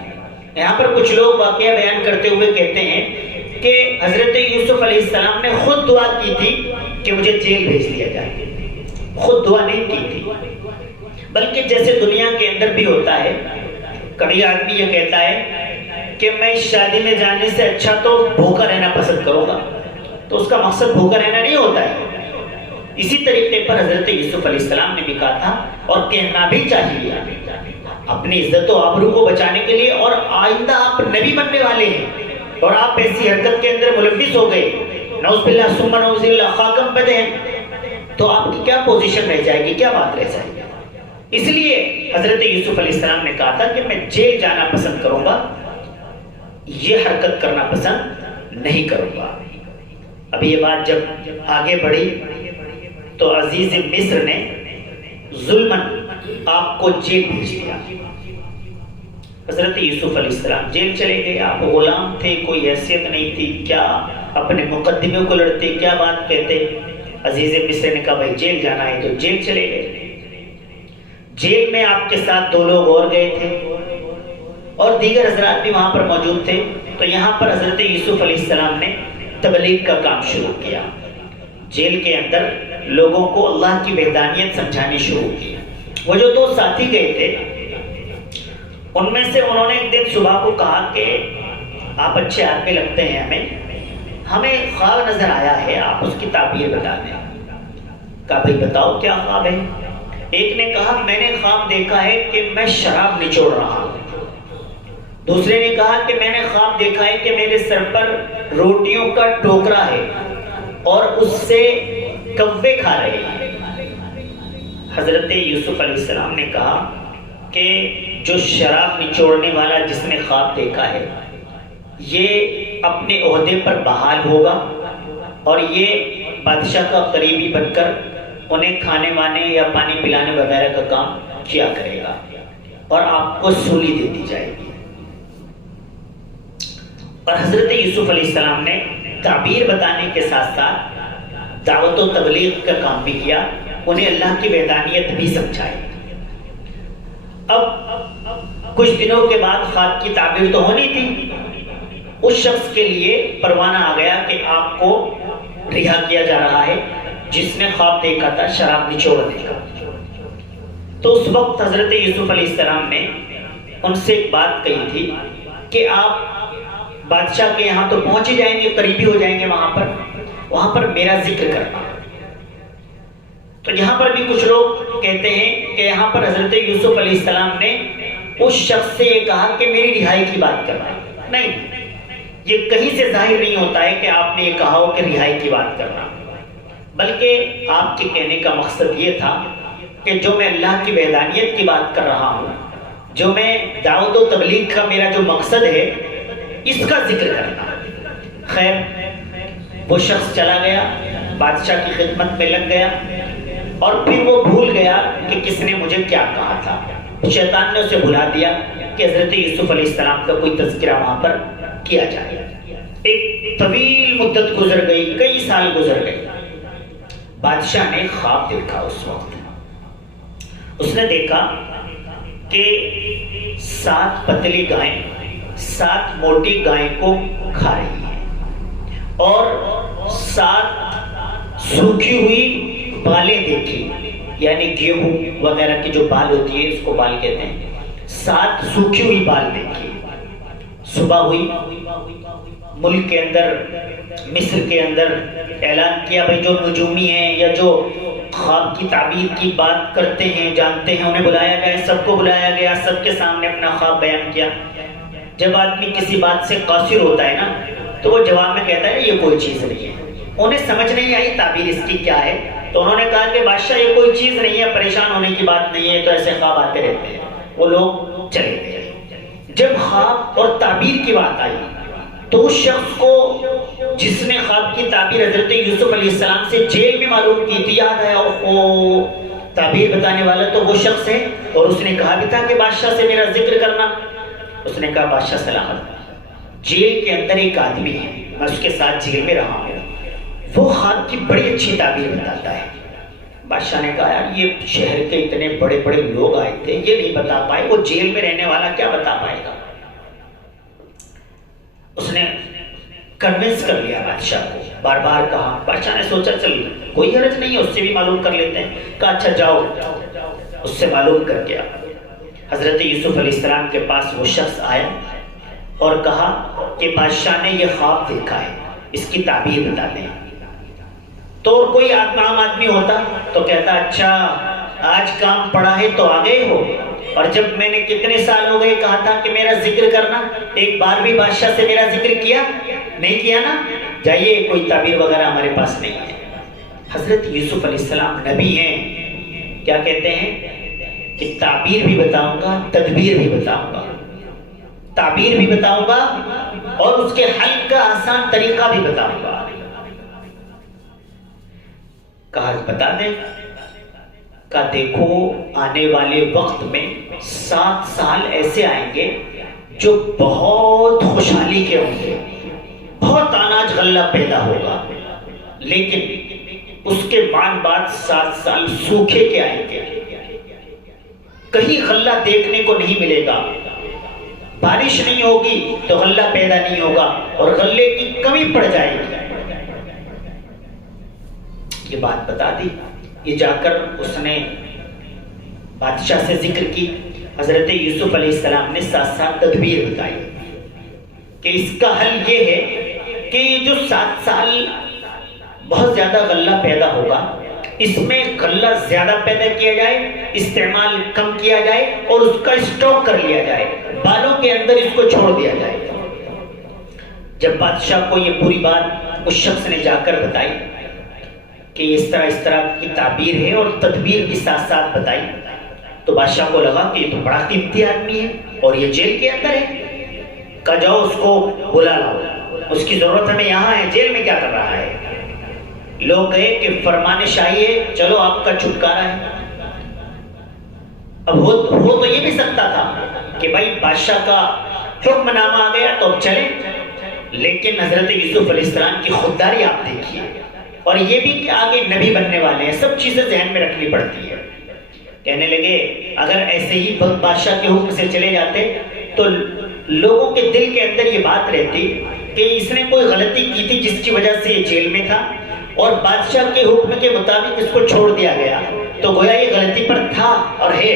یہاں پر کچھ لوگ واقعہ بیان کرتے ہوئے کہتے ہیں کہ حضرت یوسف علیہ السلام نے خود دعا کی تھی کہ مجھے جیل بھیج دیا جائے، خود دعا نہیں کی تھی، بلکہ جیسے دنیا کے اندر بھی ہوتا ہے، کبھی آدمی یہ کہتا ہے کہ میں شادی میں جانے سے اچھا تو بھوکا رہنا پسند کروں گا، تو اس کا مقصد بھوکا رہنا نہیں ہوتا ہے۔ اسی طریقے پر حضرت یوسف علیہ السلام نے بھی کہا تھا، اور کہنا بھی چاہیے اپنی عزت و آبرو کو بچانے کے لیے، اور آئندہ آپ نبی بننے والے ہیں اور آپ ایسی حرکت کے اندر ملوث ہو گئے، نعوذ باللہ ثم نعوذ باللہ خاکم بدہن، تو آپ کی کیا پوزیشن رہ جائے گی، کیا بات رہ جائے گی۔ اس لیے حضرت یوسف علیہ السلام نے کہا تھا کہ میں جیل جانا پسند کروں گا، یہ حرکت کرنا پسند نہیں کروں گا۔ اب یہ بات جب آگے بڑھی تو عزیز مصر نے ظلماً آپ کو جیل بھیج دیا۔ حضرت یوسف علیہ السلام جیل چلے گئے، آپ غلام تھے، کوئی حیثیت نہیں تھی، کیا اپنے مقدمے کو لڑتے، کیا بات کہتے۔ عزیز مصر نے کہا بھائی جیل جانا ہے تو جیل چلے گئے۔ جیل میں آپ کے ساتھ 2 لوگ اور گئے تھے اور دیگر حضرات بھی وہاں پر موجود تھے، تو یہاں پر حضرت یوسف علیہ السلام نے تبلیغ کا کام شروع کیا، جیل کے اندر لوگوں کو اللہ کی وحدانیت سمجھانی شروع کی۔ وہ جو 2 ساتھی گئے تھے ان میں سے انہوں نے ایک دن صبح کو کہا کہ آپ اچھے آدمی لگتے ہیں، ہمیں خواب نظر آیا ہے، آپ اس کی تعبیر بتا دیں۔ کہا بھائی بتاؤ کیا خواب ہے۔ ایک نے کہا میں نے خواب دیکھا ہے کہ میں شراب نچوڑ رہا ہوں۔ دوسرے نے کہا کہ میں نے خواب دیکھا ہے کہ میرے سر پر روٹیوں کا ٹوکرا ہے اور اس سے کوے کھا رہے ہیں۔ حضرت یوسف علیہ السلام نے کہا کہ جو شراب نچوڑنے والا جس نے خواب دیکھا ہے یہ اپنے عہدے پر بحال ہوگا اور یہ بادشاہ کا قریبی بن کر انہیں کھانے وانے یا پانی پلانے وغیرہ کا کام کیا کرے گا اور آپ کو سولی دے دی جائے گی۔ اور حضرت یوسف علیہ السلام نے تعبیر بتانے کے ساتھ ساتھ دعوت و تبلیغ کا کام بھی کیا، انہیں اللہ کی وحدانیت بھی سمجھائی۔ اب کچھ دنوں کے بعد خواب کی تعبیر تو ہونی تھی، اس شخص کے لیے پروانہ آ گیا کہ آپ کو رہا کیا جا رہا ہے جس نے خواب دیکھا تھا شراب نچوڑنے کا. تو اس وقت حضرت یوسف علیہ السلام نے ان سے ایک بات کہی تھی کہ آپ بادشاہ کے یہاں تو پہنچ ہی جائیں گے، قریبی ہو جائیں گے، وہاں پر میرا ذکر کرنا. تو یہاں پر بھی کچھ لوگ کہتے ہیں کہ یہاں پر حضرت یوسف علیہ السلام نے اس شخص سے یہ کہا کہ میری رہائی کی بات کرنا. نہیں، یہ کہیں سے ظاہر نہیں ہوتا ہے کہ آپ نے یہ کہا ہو کہ رہائی کی بات کرنا، بلکہ آپ کے کہنے کا مقصد یہ تھا کہ جو میں اللہ کی وحدانیت کی بات کر رہا ہوں، جو میں دعوت و تبلیغ کا میرا جو مقصد ہے، اس کا ذکر کرنا. خیر، وہ شخص چلا گیا، بادشاہ کی خدمت میں لگ گیا، اور پھر وہ بھول گیا کہ کس نے مجھے کیا کہا تھا. شیطان نے اسے بھلا دیا کہ حضرت یوسف علیہ السلام کا کوئی تذکرہ وہاں پر کیا جائے. ایک طویل مدت گزر گئی، کئی سال گزر گئے. بادشاہ نے خواب دیکھا. اس وقت اس نے دیکھا کہ 7 پتلی گائیں 7 موٹی گائیں کو کھا رہی ہیں، اور 7 سوکھی ہوئی بالیں دیکھی، یعنی گیہوں وغیرہ کی جو بال ہوتی ہے اس کو بال کہتے ہیں. 7 سوکھی ہوئی بال دیکھی. صبح ہوئی، ملک کے اندر، مصر کے اندر اعلان کیا بھائی جو نجومی ہیں یا جو خواب کی تعبیر کی بات کرتے ہیں، جانتے ہیں، انہیں بلایا گیا. سب کو بلایا گیا، سب کے سامنے اپنا خواب بیان کیا. جب آدمی کسی بات سے قاصر ہوتا ہے نا تو وہ جواب میں کہتا ہے یہ کوئی چیز نہیں ہے. انہیں سمجھ نہیں آئی تعبیر اس کی کیا ہے، تو انہوں نے کہا کہ بادشاہ یہ کوئی چیز نہیں ہے، پریشان ہونے کی بات نہیں ہے، تو ایسے خواب آتے رہتے ہیں. وہ لوگ چلے گئے. جب خواب اور تعبیر کی بات آئی تو اس شخص کو جس نے خواب کی تعبیر حضرت یوسف علیہ السلام سے جیل میں معلوم کی تھی یاد آیا وہ تعبیر بتانے والا تو وہ شخص ہے، اور اس نے کہا بھی تھا کہ بادشاہ سے میرا ذکر کرنا. اس نے کہا بادشاہ سلامت، جیل کے اندر ایک آدمی ہے، میں اس کے ساتھ جیل میں رہا ہوں، وہ خواب کی بڑی اچھی تعبیر بتاتا ہے. بادشاہ نے کہا یار یہ شہر کے اتنے بڑے بڑے لوگ آئے تھے، یہ نہیں بتا پائے، وہ جیل میں رہنے والا کیا بتا پائے گا. اس نے کنونس کر لیا بادشاہ کو، بار بار کہا. بادشاہ نے سوچا چل کوئی حرج نہیں ہے، اس سے بھی معلوم کر لیتے ہیں. کہا اچھا جاؤ. اس سے معلوم کر کے حضرت یوسف علیہ السلام کے پاس وہ شخص آیا اور کہا کہ بادشاہ نے یہ خواب دیکھا ہے، اس کی تعبیر بتا دیں. تو کوئی عام آدمی ہوتا تو کہتا اچھا آج کام پڑا ہے تو آ گئے ہو، اور جب میں نے کتنے سال ہو گئے کہا تھا کہ میرا ذکر کرنا، ایک بار بھی بادشاہ سے میرا ذکر کیا نہیں کیا نا، جائیے کوئی تعبیر وغیرہ ہمارے پاس نہیں ہے. حضرت یوسف علیہ السلام نبی ہیں، کیا کہتے ہیں کہ تعبیر بھی بتاؤں گا، تدبیر بھی بتاؤں گا. تعبیر بھی بتاؤں گا اور اس کے حل کا آسان طریقہ بھی بتاؤں گا. کہا بتا دیں. کہا دیکھو آنے والے وقت میں 7 سال ایسے آئیں گے جو بہت خوشحالی کے ہوں گے، بہت اناج غلہ پیدا ہوگا، لیکن اس کے بعد 7 سال سوکھے کے آئیں گے، کہیں غلہ دیکھنے کو نہیں ملے گا، بارش نہیں ہوگی تو غلہ پیدا نہیں ہوگا اور غلے کی کمی پڑ جائے گی. یہ بات بتا دی. یہ جا کر اس نے بادشاہ سے ذکر کی. حضرت یوسف علیہ السلام نے ساتھ ساتھ تدبیر بتائی کہ اس کا حل یہ ہے کہ یہ جو 7 سال بہت زیادہ غلہ پیدا ہوگا، اس میں غلہ زیادہ پیدا کیا جائے، استعمال کم کیا جائے اور اس کا اسٹاک کر لیا جائے، بالوں کے اندر اس کو چھوڑ دیا جائے. جب بادشاہ کو یہ پوری بات اس شخص نے جا کر بتائی کہ اس طرح کی تعبیر ہے اور تدبیر بھی ساتھ ساتھ بتائی، تو بادشاہ کو لگا کہ یہ تو بڑا قیمتی آدمی ہے اور یہ جیل کے اندر ہے. کہا جاؤ اس کو بلا لاؤ، اس کی ضرورت ہمیں یہاں ہے، جیل میں کیا کر رہا ہے. لوگ کہے کہ فرمان شاہی ہے، چلو آپ کا چھٹکارا ہے. اب ہو تو یہ بھی سکتا تھا کہ بھائی بادشاہ کا حکم نامہ آ گیا تو اب چلیں، لیکن حضرت یوسف علیہ السلام کی خودداری آپ دیکھیے، اور یہ بھی کہ آگے نبی بننے والے ہیں، سب چیزیں ذہن میں رکھنی پڑتی ہے. کہنے لگے اگر ایسے ہی بادشاہ کے حکم سے چلے جاتے تو لوگوں کے دل کے اندر یہ بات رہتی کہ اس نے کوئی غلطی کی تھی جس کی وجہ سے یہ جیل میں تھا، اور بادشاہ کے حکم کے مطابق اس کو چھوڑ دیا گیا، تو گویا یہ غلطی پر تھا اور ہے۔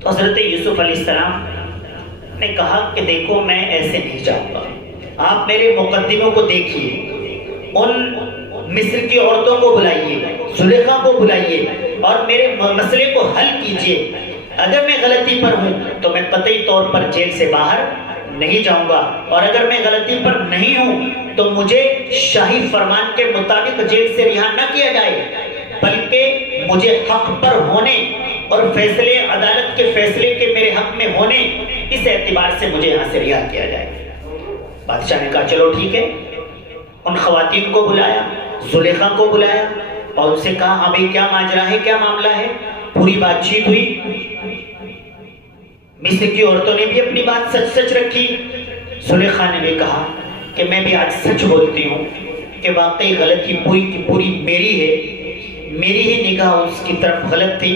تو حضرت یوسف علیہ السلام نے کہا کہ دیکھو میں ایسے نہیں جاؤں گا، آپ میرے مقدموں کو دیکھیے، ان مصر کی عورتوں کو بلائیے، زلیخا کو بلائیے اور میرے مسئلے کو حل کیجیے۔ اگر میں غلطی پر ہوں تو میں قطعی طور پر جیل سے باہر نہیں جاؤں گا، اور اگر میں غلطی پر نہیں ہوں تو مجھے شاہی فرمان کے مطابق جیل سے رہا نہ کیا جائے، بلکہ مجھے حق پر ہونے اور فیصلے عدالت کے فیصلے کے میرے حق میں ہونے، اس اعتبار سے مجھے یہاں سے رہا کیا جائے۔ بادشاہ نے کہا چلو ٹھیک ہے، ان خواتین کو بلایا، زلیخا کو بلایا اور ان سے کہا ہاں بھائی کیا ماجرا ہے، کیا معاملہ ہے۔ پوری بات چیت ہوئی، مصر کی عورتوں نے بھی اپنی بات سچ سچ رکھی، زلیخا نے بھی کہا کہ میں بھی آج سچ بولتی ہوں کہ واقعی غلطی پوری کی پوری میری ہے، میری ہی نگاہ اس کی طرف غلط تھی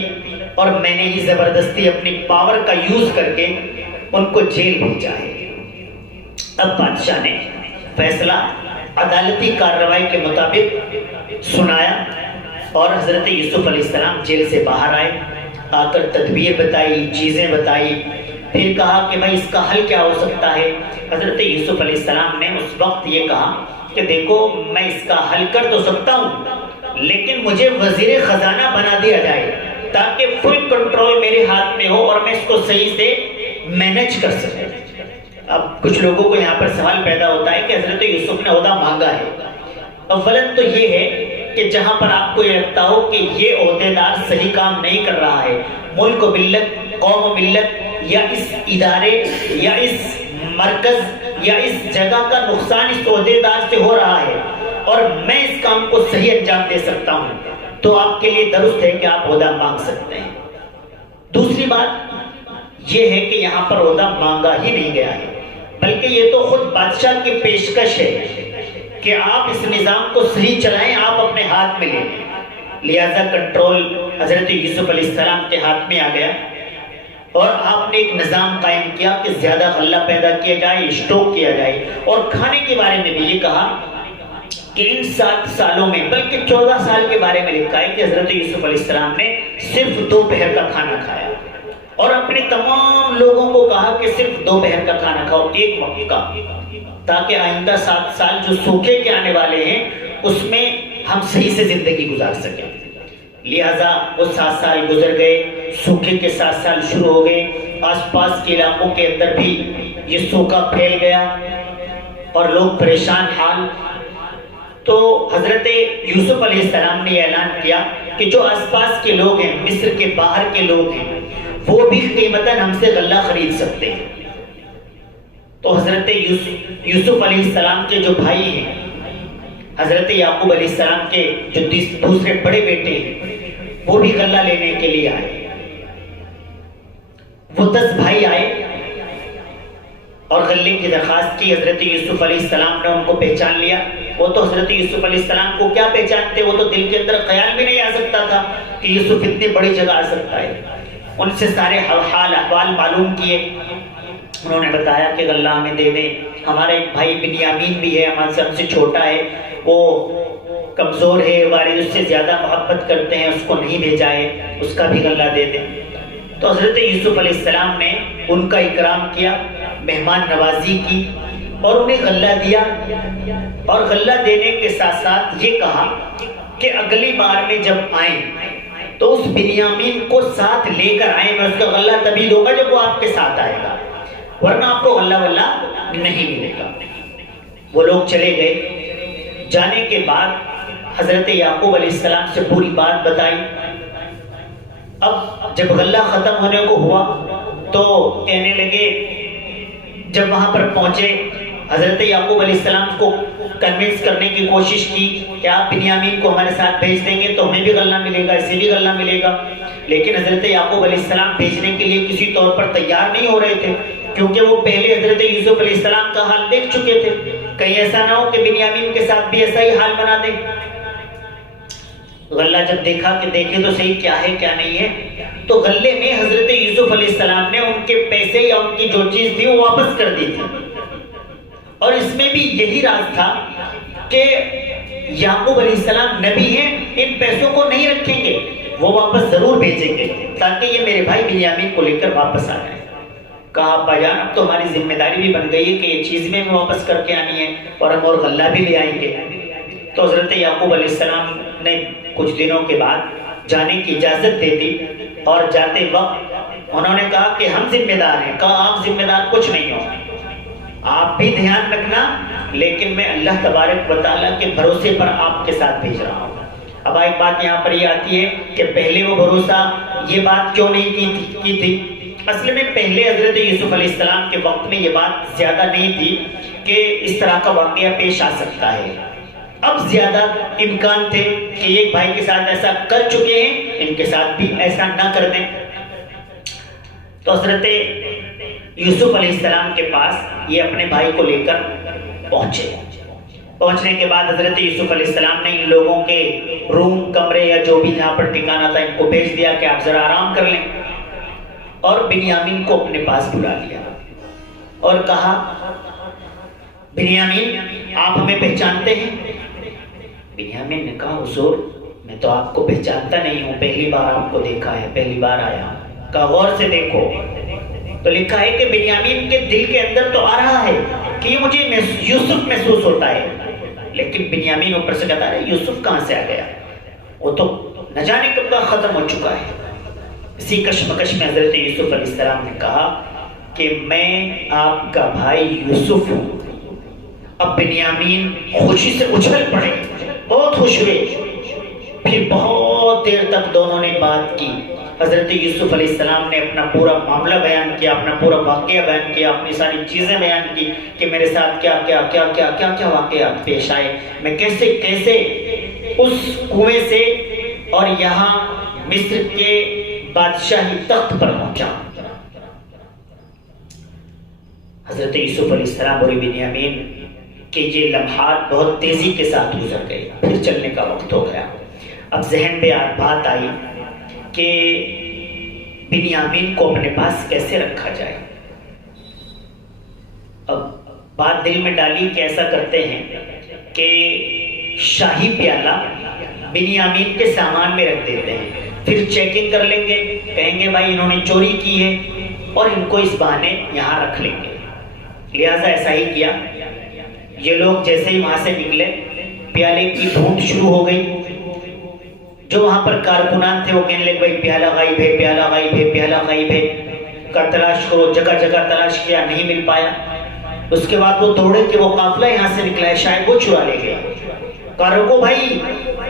اور میں نے ہی زبردستی اپنی پاور کا یوز کر کے ان کو جیل بھیجا ہے۔ اب بادشاہ نے فیصلہ عدالتی کارروائی کے مطابق سنایا اور حضرت یوسف علیہ السلام جیل سے باہر آئے، آ کر تدبیر بتائی، چیزیں بتائی، پھر کہا کہ بھائی اس کا حل کیا ہو سکتا ہے۔ حضرت یوسف علیہ السلام نے اس وقت یہ کہا کہ دیکھو میں اس کا حل کر تو سکتا ہوں، لیکن مجھے وزیر خزانہ بنا دیا جائے تاکہ فل کنٹرول میرے ہاتھ میں ہو اور میں اس کو صحیح سے مینج کر سکوں۔ اب کچھ لوگوں کو یہاں پر سوال پیدا ہوتا ہے کہ حضرت یوسف نے عہدہ مانگا ہے۔ اولاً تو یہ ہے کہ جہاں پر آپ کو یہ لگتا ہو کہ یہ عہدیدار صحیح کام نہیں کر رہا ہے، ملک و ملت، قوم و ملت یا اس ادارے یا اس مرکز یا اس جگہ کا نقصان اس عہدیدار سے ہو رہا ہے اور میں اس کام کو صحیح انجام دے سکتا ہوں، تو آپ کے لیے درست ہے کہ آپ عہدہ مانگ سکتے ہیں۔ دوسری بات یہ ہے کہ یہاں پر عہدہ مانگا ہی نہیں گیا ہے، بلکہ یہ تو خود بادشاہ کی پیشکش ہے کہ آپ اس نظام کو صحیح چلائیں، آپ اپنے ہاتھ میں لیں۔ لہذا کنٹرول حضرت یوسف علیہ السلام کے ہاتھ میں آ گیا اور آپ نے ایک نظام قائم کیا کہ زیادہ غلہ پیدا کیا جائے، اسٹوک کیا جائے، اور کھانے کے بارے میں بھی یہ کہا کہ ان 7 سالوں میں، بلکہ 14 سال کے بارے میں لکھا ہے کہ حضرت یوسف علیہ السلام نے صرف 2 پہر کا کھانا کھایا اور اپنے تمام لوگوں کو کہا کہ صرف 2 پہر کا کھانا کھاؤ، ایک وقت کا، تاکہ آئندہ 7 سال جو سوکھے کے آنے والے ہیں اس میں ہم صحیح سے زندگی گزار سکیں۔ لہٰذا وہ 7 سال گزر گئے، سوکھے کے 7 سال شروع ہو گئے، آس پاس کے علاقوں کے اندر بھی یہ سوکھا پھیل گیا اور لوگ پریشان حال۔ تو حضرت یوسف علیہ السلام نے اعلان کیا کہ جو آس پاس کے لوگ ہیں، مصر کے باہر کے لوگ ہیں، وہ بھی قیمتاً ہم سے غلہ خرید سکتے ہیں۔ تو حضرت یوسف علیہ السلام کے جو بھائی ہیں، حضرت یعقوب علیہ السلام کے جو دوسرے بڑے بیٹے ہیں، وہ بھی غلہ لینے کے لیے آئے۔ وہ 10 بھائی آئے اور غلے کی درخواست کی۔ حضرت یوسف علیہ السلام نے ان کو پہچان لیا۔ وہ تو حضرت یوسف علیہ السلام کو کیا پہچانتے، وہ تو دل کے اندر خیال بھی نہیں آ سکتا تھا کہ یوسف اتنی بڑی جگہ آ سکتا ہے۔ ان سے سارے حال احوال معلوم کیے، انہوں نے بتایا کہ غلہ ہمیں دے دیں، ہمارا ایک بھائی بنیامین بھی ہے، ہم سے چھوٹا ہے، وہ کمزور ہے، والد اس سے زیادہ محبت کرتے ہیں، اس کو نہیں بھیجا ہے، اس کا بھی غلہ دے دیں۔ تو حضرت یوسف علیہ السلام نے ان کا اکرام کیا، مہمان نوازی کی اور انہیں غلہ دیا، اور غلہ دینے کے ساتھ ساتھ یہ کہا کہ اگلی بار میں جب آئیں تو اس بنیامین کو ساتھ لے کر آئیں، میں اس کا غلہ تبھی دوں گا جب وہ آپ کے ساتھ آئے گا، ورنہ آپ کو غلہ نہیں ملے گا۔ وہ لوگ چلے گئے۔ جانے کے بعد حضرت یعقوب علیہ السلام سے پوری بات بتائی۔ اب جب غلہ ختم ہونے کو ہوا تو کہنے لگے، جب وہاں پر پہنچے حضرت یعقوب علیہ السلام کو کنونس کرنے کی کوشش کی کہ آپ بنیامین کو ہمارے ساتھ بھیج دیں گے تو ہمیں بھی غلہ ملے گا، اسے بھی غلہ ملے گا، لیکن حضرت یعقوب علیہ السلام بھیجنے کے لیے کسی طور پر تیار نہیں ہو رہے تھے، کیونکہ وہ پہلے حضرت یوسف علیہ السلام کا حال دیکھ چکے تھے، کہیں ایسا نہ ہو کہ بنیامین کے ساتھ بھی ایسا ہی حال بنا دیں۔ غلہ جب دیکھا کہ دیکھے تو صحیح کیا ہے کیا نہیں ہے، تو غلے میں حضرت یوسف علیہ السلام نے ان کے پیسے یا ان کی جو چیز تھی وہ واپس کر دی تھی، اور اس میں بھی یہی راز تھا کہ یعقوب علیہ السلام نبی ہیں، ان پیسوں کو نہیں رکھیں گے، وہ واپس ضرور بھیجیں گے تاکہ یہ میرے بھائی بنیامین کو لے کر واپس آ جائیں۔ کہا ابا جان اب تو ہماری ذمہ داری بھی بن گئی ہے کہ یہ چیز میں واپس کر کے آنی ہے اور ہم اور غلہ بھی لے آئیں گے۔ تو حضرت یعقوب علیہ السلام نے کچھ دنوں کے بعد جانے کی اجازت دے دی، اور جاتے وقت انہوں نے کہا کہ ہم ذمہ دار ہیں۔ کہا آپ ذمہ دار کچھ نہیں ہو، آپ بھی دھیان رکھنا، لیکن میں اللہ تبارک و تعالیٰ کے بھروسے پر آپ کے ساتھ بھیج رہا ہوں۔ اب ایک بات یہاں پر یہ آتی ہے کہ پہلے وہ بھروسہ یہ بات کیوں نہیں کی تھی؟ اصل میں پہلے حضرت یوسف علیہ السلام کے وقت میں یہ بات زیادہ نہیں تھی کہ اس طرح کا واقعہ پیش آ سکتا ہے۔ اب زیادہ امکان تھے کہ ایک بھائی کے ساتھ ایسا کر چکے ہیں، ان کے ساتھ بھی ایسا نہ کر دیں۔ تو حضرت یوسف علیہ السلام کے پاس یہ اپنے بھائی کو لے کر پہنچے۔ پہنچنے کے بعد حضرت یوسف علیہ السلام نے ان لوگوں کے روم، کمرے یا جو بھی یہاں پر ٹھکانہ تھا ان کو بھیج دیا کہ آپ ذرا آرام کر لیں، اور بنیامین کو اپنے پاس بلا لیا اور کہا بنیامین آپ ہمیں پہچانتے ہیں؟ بنیامین نے کہا حضور میں تو آپ کو پہچانتا نہیں ہوں، پہلی بار آپ کو دیکھا ہے، پہلی بار آیا ہوں۔ کہا غور سے دیکھو، تو لکھا ہے کہ بنیامین کے دل کے اندر تو آ رہا ہے کہ یہ مجھے یوسف محسوس ہوتا ہے، لیکن بنیامین اوپر سے کہتا ہے یوسف کہاں سے آ گیا، وہ تو نہ جانے کب کا ختم ہو چکا ہے۔ اسی کشمکش میں حضرت یوسف علیہ السلام نے کہا کہ میں آپ کا بھائی یوسف ہوں۔ اب بنیامین خوشی سے اچھل پڑے، بہت خوش ہوئے۔ پھر بہت دیر تک دونوں نے بات کی۔ حضرت یوسف علیہ السلام نے اپنا پورا معاملہ بیان کیا، اپنا پورا واقعہ بیان کیا، اپنی ساری چیزیں بیان کی کہ میرے ساتھ کیا کیا کیا کیا کیا کیا واقعات پیش آئے، میں کیسے کیسے اس کنویں سے اور یہاں مصر کے بادشاہی تخت پر پہنچا۔ حضرت یوسف علیہ السلام اور بنیامین کہ یہ لمحات بہت تیزی کے ساتھ گزر گئے، پھر چلنے کا وقت ہو گیا۔ اب ذہن پہ بات آئی کہ بنیامین کو اپنے پاس کیسے رکھا جائے۔ اب بات دل میں ڈالی کہ ایسا کرتے ہیں کہ شاہی پیالہ بنیامین کے سامان میں رکھ دیتے ہیں، پھر چیکنگ کر لیں گے، کہیں گے بھائی انہوں نے چوری کی ہے، اور ان کو اس بہانے یہاں رکھ لیں گے۔ لہٰذا ایسا ہی کیا۔ یہ لوگ جیسے ہی وہاں سے نکلے، پیالے کی ڈھونڈ شروع ہو گئی۔ جو وہاں پر کارکنان تھے وہ کہنے لگے بھائی پیالہ غائب ہے، پیالہ غائب ہے، پیالہ غائب ہے، کا تلاش کرو، جگہ جگہ تلاش کیا، نہیں مل پایا۔ اس کے بعد وہ دوڑے کہ وہ قافلہ یہاں سے نکلا ہے، شاید وہ چرا لے گیا۔ کہا رکو بھائی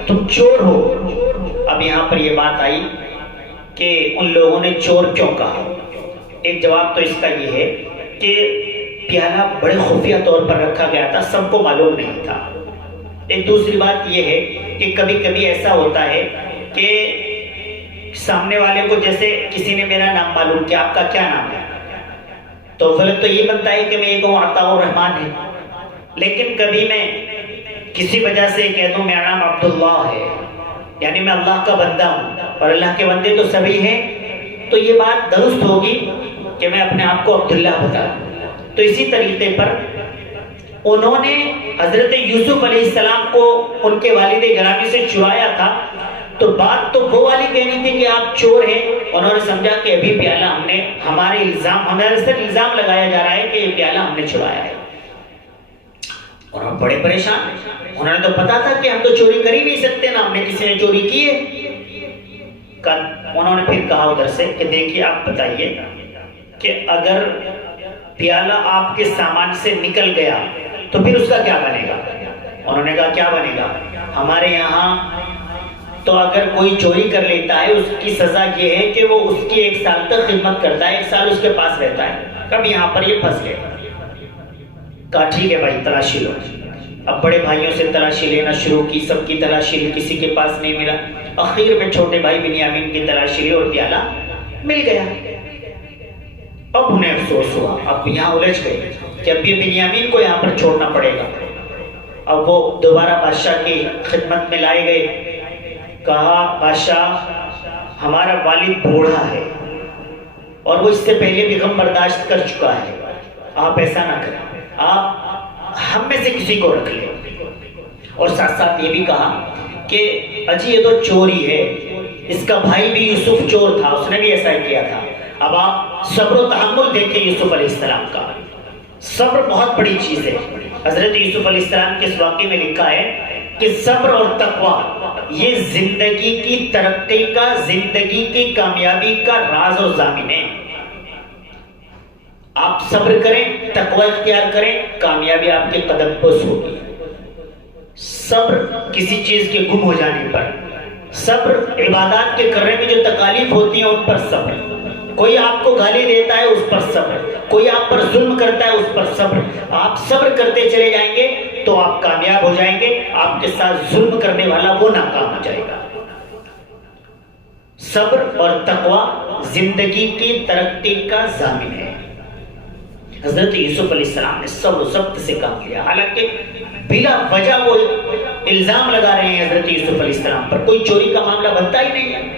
تم چور ہو۔ اب یہاں پر یہ بات آئی کہ ان لوگوں نے چور کیوں کہا۔ ایک جواب تو اس کا یہ ہے کہ پیالہ بڑے خفیہ طور پر رکھا گیا تھا، سب کو معلوم نہیں تھا۔ ایک دوسری بات یہ ہے کہ کبھی کبھی ایسا ہوتا ہے کہ سامنے والے کو جیسے کسی نے میرا نام معلوم کیا، آپ کا کیا نام ہے، تو غلط تو یہ بنتا ہے کہ میں یہ کہوں عطاء الرحمن ہے، لیکن کبھی میں کسی وجہ سے کہہ دوں میرا نام عبداللہ ہے، یعنی میں اللہ کا بندہ ہوں، اور اللہ کے بندے تو سبھی ہیں، تو یہ بات درست ہوگی کہ میں اپنے آپ کو عبداللہ بتاؤں۔ تو اسی طریقے پر انہوں نے حضرت یوسف علیہ السلام کو ان کے والد گرامی سے چرایا تھا، تو بات تو وہ والی کہنی تھی کہ آپ چور ہیں۔ انہوں نے سمجھا کہ ابھی پیالہ ہمارے سر الزام لگایا جا رہا ہے کہ یہ پیالہ ہم نے چرایا ہے۔ اور بڑے پریشان، انہوں نے تو پتا تھا کہ ہم تو چوری کر ہی نہیں سکتے، نہ ہم نے کسی نے چوری کی ہے۔ انہوں نے پھر کہا ادھر سے کہ دیکھیے آپ بتائیے کہ اگر پیالہ آپ کے سامان سے نکل گیا تو پھر اس کا کیا بنے گا؟ انہوں نے کہا کیا بنے گا؟ ہمارے یہاں تو اگر کوئی چوری کر لیتا ہے اس کی سزا یہ ہے کہ وہ اس کی 1 سال تک خدمت کرتا ہے، 1 سال اس کے پاس رہتا ہے۔ کب یہاں پر یہ پھنس گئے۔ کہا ٹھیک ہے بھائی تلاشی لو۔ اب بڑے بھائیوں سے تلاشی لینا شروع کی، سب کی تلاشی لی، کسی کے پاس نہیں ملا۔ آخر میں چھوٹے بھائی بنیامین کی تلاشی لی اور پیالہ مل گیا۔ اب انہیں افسوس ہوا، اب یہاں الجھ گئے کہ اب یہ بنیامین کو یہاں پر چھوڑنا پڑے گا۔ اب وہ دوبارہ بادشاہ کی خدمت میں لائے گئے۔ کہا بادشاہ ہمارا والد بوڑھا ہے اور وہ اس سے پہلے بھی غم برداشت کر چکا ہے، آپ ایسا نہ کریں، آپ ہم میں سے کسی کو رکھ لیں۔ اور ساتھ ساتھ یہ بھی کہا کہ اجی یہ تو چوری ہے، اس کا بھائی بھی یوسف چور تھا، اس نے بھی ایسا ہی کیا تھا۔ اب آپ صبر و تحمل دیکھیں یوسف علیہ السلام کا، صبر بہت بڑی چیز ہے۔ حضرت یوسف علیہ السلام کے اس واقعے میں لکھا ہے کہ صبر اور تقوی یہ زندگی کی ترقی کا، زندگی کی کامیابی کا راز و ضامن ہے۔ آپ صبر کریں، تقوی اختیار کریں، کامیابی آپ کے قدم پوش ہوگی۔ صبر کسی چیز کے گم ہو جانے پر، صبر عبادات کے کرنے میں جو تکالیف ہوتی ہیں ان پر صبر، کوئی آپ کو گالی دیتا ہے اس پر صبر، کوئی آپ پر ظلم کرتا ہے اس پر صبر، آپ صبر کرتے چلے جائیں گے تو آپ کامیاب ہو جائیں گے، آپ کے ساتھ ظلم کرنے والا وہ ناکام ہو جائے گا۔ صبر اور تقوی زندگی کی ترقی کا ضامن ہے۔ حضرت یوسف علیہ السلام نے صبر و ضبط سے کام لیا، حالانکہ بلا وجہ وہ الزام لگا رہے ہیں حضرت یوسف علیہ السلام پر، کوئی چوری کا معاملہ بنتا ہی نہیں ہے۔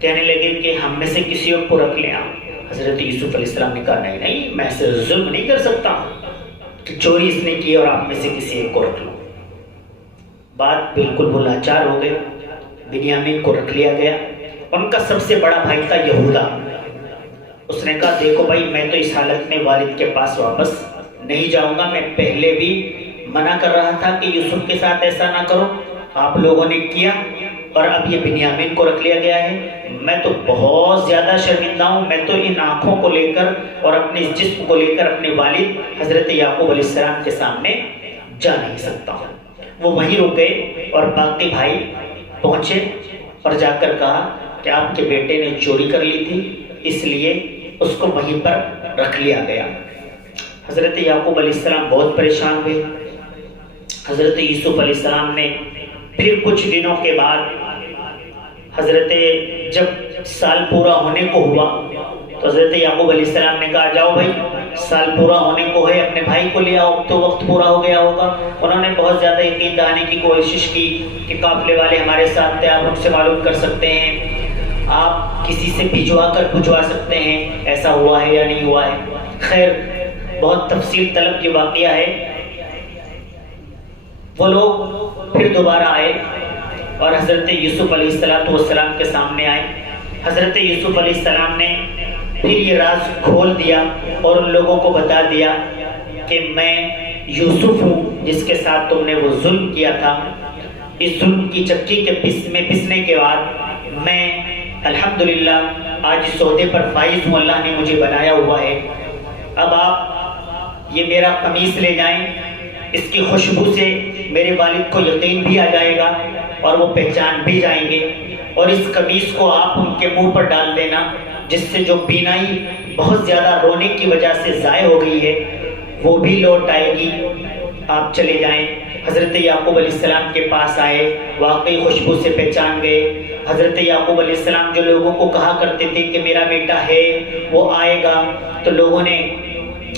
کہنے لگے کہ ہم میں سے کسی اور کو رکھ لیں آپ۔ حضرت یوسف علیہ السلام نے کہا نہیں نہیں، میں سے ظلم نہیں کر سکتا کہ چوری اس نے کی اور آپ میں سے کسی ایک کو رکھ لوں۔ بات بالکل وہ لاچار ہو گئے، بنیامین کو رکھ لیا گیا۔ ان کا سب سے بڑا بھائی تھا یہودا، اس نے کہا دیکھو بھائی میں تو اس حالت میں والد کے پاس واپس نہیں جاؤں گا، میں پہلے بھی منع کر رہا تھا کہ یوسف کے ساتھ ایسا نہ کرو، آپ لوگوں نے کیا اور اب یہ بنیامین کو رکھ لیا گیا ہے، میں تو بہت زیادہ شرمندہ ہوں، میں تو ان آنکھوں کو لے کر اور اپنے اس جسم کو لے کر اپنے والد حضرت یعقوب علیہ السلام کے سامنے جا نہیں سکتا ہوں۔ وہ وہیں رک گئے اور باقی بھائی پہنچے اور جا کر کہا کہ آپ کے بیٹے نے چوری کر لی تھی، اس لیے اس کو وہیں پر رکھ لیا گیا۔ حضرت یعقوب علیہ السلام بہت پریشان ہوئے۔ حضرت یوسف علیہ السلام نے پھر کچھ دنوں کے بعد حضرت جب سال پورا ہونے کو ہوا تو حضرت یعقوب علیہ السلام نے کہا جاؤ بھائی سال پورا ہونے کو ہے، اپنے بھائی کو لے آؤ، تو وقت پورا ہو گیا ہوگا۔ انہوں نے بہت زیادہ یقین دہانی کی کوشش کی کہ قافلے والے ہمارے ساتھ تھے، آپ ان سے معلوم کر سکتے ہیں، آپ کسی سے بھجوا کر پوچھوا سکتے ہیں ایسا ہوا ہے یا نہیں ہوا ہے۔ خیر بہت تفصیل طلب یہ واقعہ ہے۔ وہ لوگ پھر دوبارہ آئے اور حضرت یوسف علیہ السلام کے سامنے آئے۔ حضرت یوسف علیہ السلام نے پھر یہ راز کھول دیا اور ان لوگوں کو بتا دیا کہ میں یوسف ہوں جس کے ساتھ تم نے وہ ظلم کیا تھا۔ اس ظلم کی چکی کے پسنے کے بعد میں الحمدللہ آج اس عہدے پر فائز ہوں، اللہ نے مجھے بنایا ہوا ہے۔ اب آپ یہ میرا قمیص لے جائیں، اس کی خوشبو سے میرے والد کو یقین بھی آ جائے گا اور وہ پہچان بھی جائیں گے، اور اس قمیص کو آپ ان کے منہ پر ڈال دینا جس سے جو بینائی بہت زیادہ رونے کی وجہ سے ضائع ہو گئی ہے وہ بھی لوٹ آئے گی، آپ چلے جائیں۔ حضرت یعقوب علیہ السلام کے پاس آئے، واقعی خوشبو سے پہچان گئے۔ حضرت یعقوب علیہ السلام جو لوگوں کو کہا کرتے تھے کہ میرا بیٹا ہے وہ آئے گا، تو لوگوں نے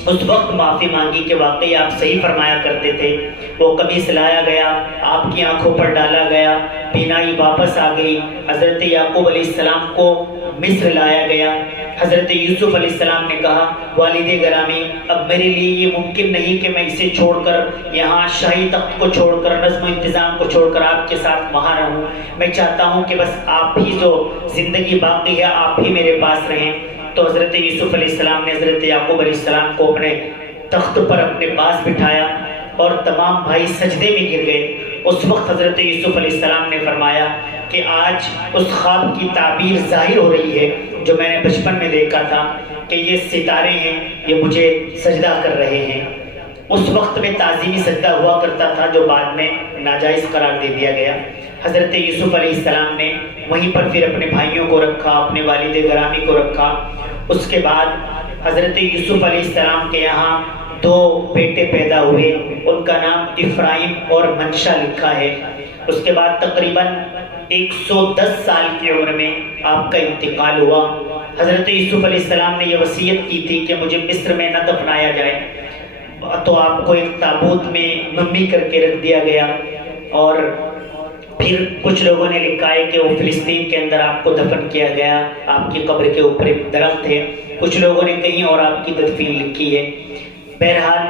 اس وقت معافی مانگی کہ واقعی آپ صحیح فرمایا کرتے تھے۔ وہ قمیص لایا گیا، آپ کی آنکھوں پر ڈالا گیا، بینائی واپس آ گئی۔ حضرت یعقوب علیہ السلام کو مصر لایا گیا۔ حضرت یوسف علیہ السلام نے کہا والد گرامی اب میرے لیے یہ ممکن نہیں کہ میں اسے چھوڑ کر یہاں شاہی تخت کو چھوڑ کر نظم و انتظام کو چھوڑ کر آپ کے ساتھ وہاں رہوں، میں چاہتا ہوں کہ بس آپ ہی جو زندگی باقی ہے آپ ہی میرے پاس رہیں۔ تو حضرت یوسف علیہ السلام نے حضرت یعقوب علیہ السلام کو اپنے تخت پر اپنے پاس بٹھایا اور تمام بھائی سجدے میں گر گئے۔ اس وقت حضرت یوسف علیہ السلام نے فرمایا کہ آج اس خواب کی تعبیر ظاہر ہو رہی ہے جو میں نے بچپن میں دیکھا تھا کہ یہ ستارے ہیں، یہ مجھے سجدہ کر رہے ہیں۔ اس وقت میں تعظیمی سجدہ ہوا کرتا تھا جو بعد میں ناجائز قرار دے دیا گیا۔ حضرت یوسف علیہ السلام نے وہیں پر پھر اپنے بھائیوں کو رکھا، اپنے والد گرامی کو رکھا۔ اس کے بعد حضرت یوسف علیہ السلام کے یہاں 2 بیٹے پیدا ہوئے، ان کا نام افراہیم اور منشا لکھا ہے۔ اس کے بعد تقریباً 110 سال کی عمر میں آپ کا انتقال ہوا۔ حضرت یوسف علیہ السلام نے یہ وصیت کی تھی کہ مجھے مصر میں نہ دفنایا جائے، تو آپ کو ایک تابوت میں ممی کر کے رکھ دیا گیا، اور پھر کچھ لوگوں نے لکھا ہے کہ وہ فلسطین کے اندر آپ کو دفن کیا گیا، آپ کی قبر کے اوپر ایک درخت ہے، کچھ لوگوں نے کہیں اور آپ کی تدفین لکھی ہے۔ بہرحال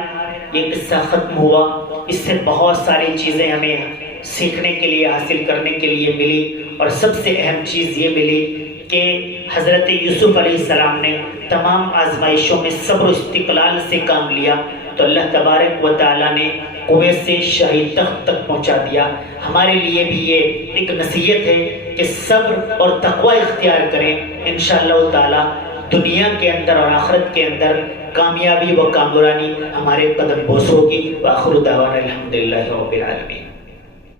یہ قصہ ختم ہوا، اس سے بہت ساری چیزیں ہمیں سیکھنے کے لیے، حاصل کرنے کے لیے ملی، اور سب سے اہم چیز یہ ملی کہ حضرت یوسف علیہ السلام نے تمام آزمائشوں میں صبر و استقلال سے کام لیا تو اللہ تبارک و تعالیٰ نے کنویں سے شاہی تخت تک پہنچا دیا۔ ہمارے لیے بھی یہ ایک نصیحت ہے کہ صبر اور تقوی اختیار کریں، انشاءاللہ تعالیٰ دنیا کے اندر اور آخرت کے اندر کامیابی و کامرانی ہمارے قدم بوس ہوگی۔ وآخر دعوانا الحمدللہ رب العالمین۔